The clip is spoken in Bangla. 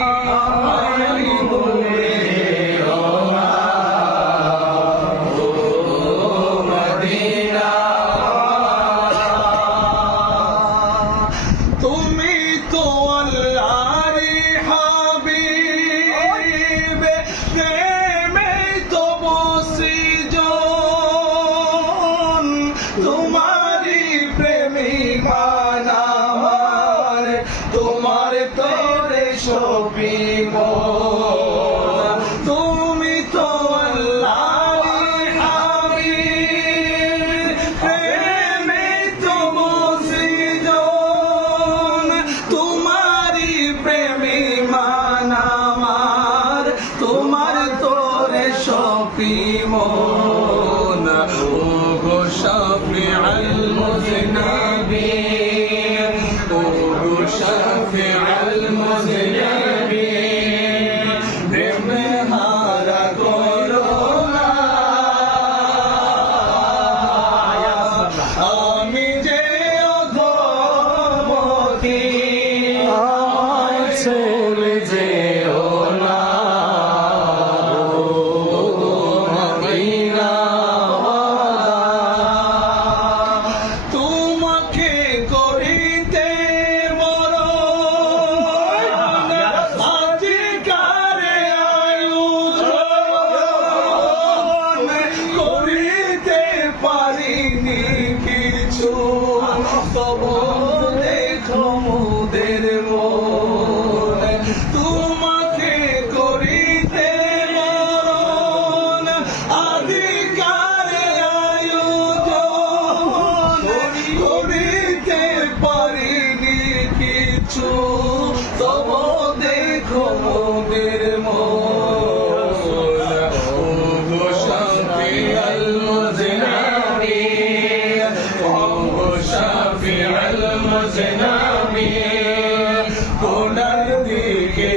আমায় ভুলে যেও না ও মদিনা। তুমি তো আল্লাহরই হাবিব, প্রেমে তো বসিজন, তোমারই প্রেমী মান আমার, তোমার তোরে সপিব। তুমি তো আল্লাহরই হাবিব, প্রেমে তো বসিজন, তোমারই প্রেমী মান আমার, তোমার তোরে সপিব। ও গো শাফিউল মুযনিবিন, ও গো শাফিউল মুযনিবিন, প্রেমে হারা করো না। আমি যে অধমতি, আমায় ছেড়ে যেও না ও মদিনা। তোমাকে করিতে মরণ, আজিকারে আয়োজন, করিতে পারিনি কিছু, তবু দেখো মোদের মন। তোমাকে করিতে মরণ, আজিকারে আয়োজন, করিতে পারিনি কিছু, তবু দেখো মোদের মন। ও গো শাফিউল মুযনিবিন, ও গো শাফিউল মুযনিবিন, কোনার দিকে